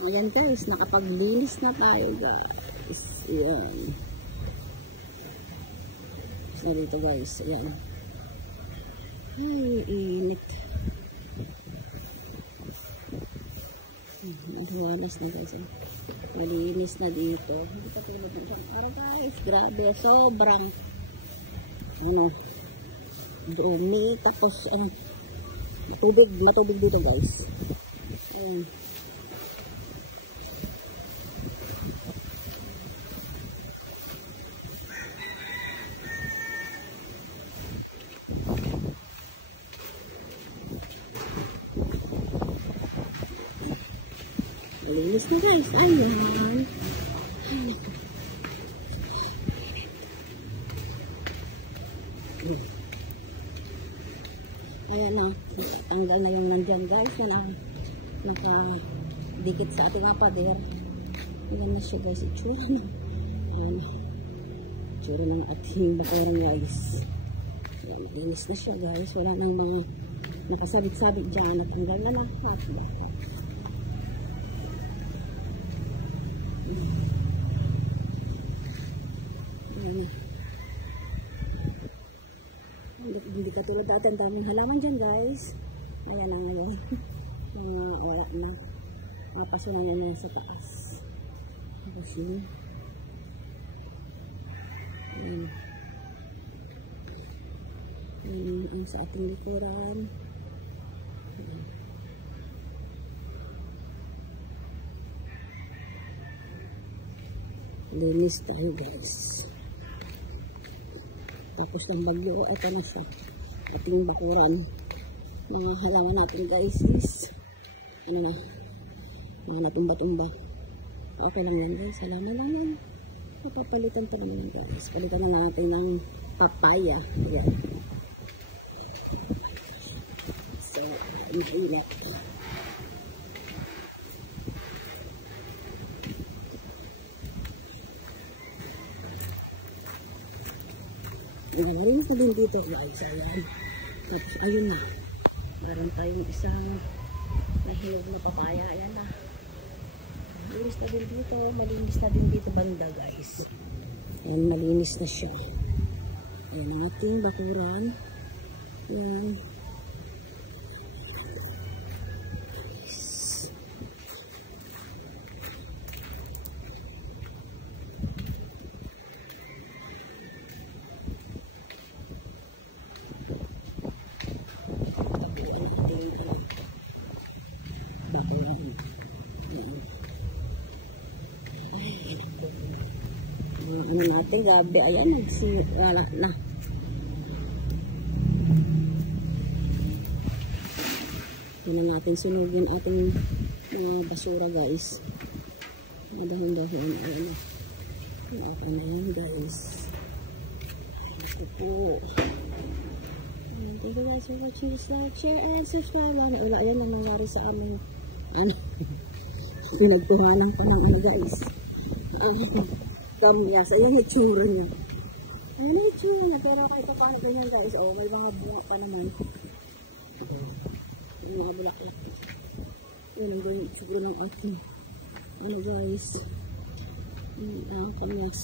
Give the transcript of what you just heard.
Ayan guys, nakapaglinis na tayo guys. Ayan. So dito guys, ayan. Ay, init. Nahuwalas na guys. Malinis na dito. Hindi pa tulad ng araw guys. Grabe, sobrang ano, dumi. Tapos matubig dito guys. Ayan. Malinis na guys. Ayan. Ayan na. Tanggal na yung nandyan guys. Nakadikit sa ating pader. Ayan na siya guys. Itsura na. Ayan. Itsura ng ating bakurang guys. Ayan. Malinis na siya guys. Wala nang mga nakasabit-sabit dyan. Natanggal na lahat. Hindi katulad dati, ang daming halaman dyan guys. Ayan na ngayon. Wala na. Napasunan niya na sa taas. Tapos yun. Ayan. Ayan ang sa ating likuran. Ayan. Linis tayo guys. Tapos ng bagyo, ito na siya. Ating bakuran. Mga halaman natin guys is ano na, mga natumba-tumba. Okay lang yan guys. Halaman lang yan. Mapapalitan pa naman guys. Palitan na natin ng papaya. Ayan. So, mainit. Narinig ko din dito guys. Ayan. Tapos ayun na. Meron tayong isang nahinog na papaya. Ayan na. Malinis na din dito. Malinis na din dito banda guys. Ayan, malinis na siya. Ayan ang ating bakuran. Ayan. Ano natin gabi, ayan wala na. Hindi natin sunugin ating basura guys. Dahon-dahon, ayan na. Ayan na yan guys. Ito po. Thank you guys for watching this live, share and subscribe. Wala yan ang nangyari sa amin. Ano? Pinagkuhanan pa ng guys. Kamyas. Ayan yung itsura niya. Ayan yung itsura niya. Pero kahit pa paano ganyan guys. Oh, may mga bunga pa naman. May mga bulaklak. Ayan ang ganyan itsura ng ating ano guys. Kamyas.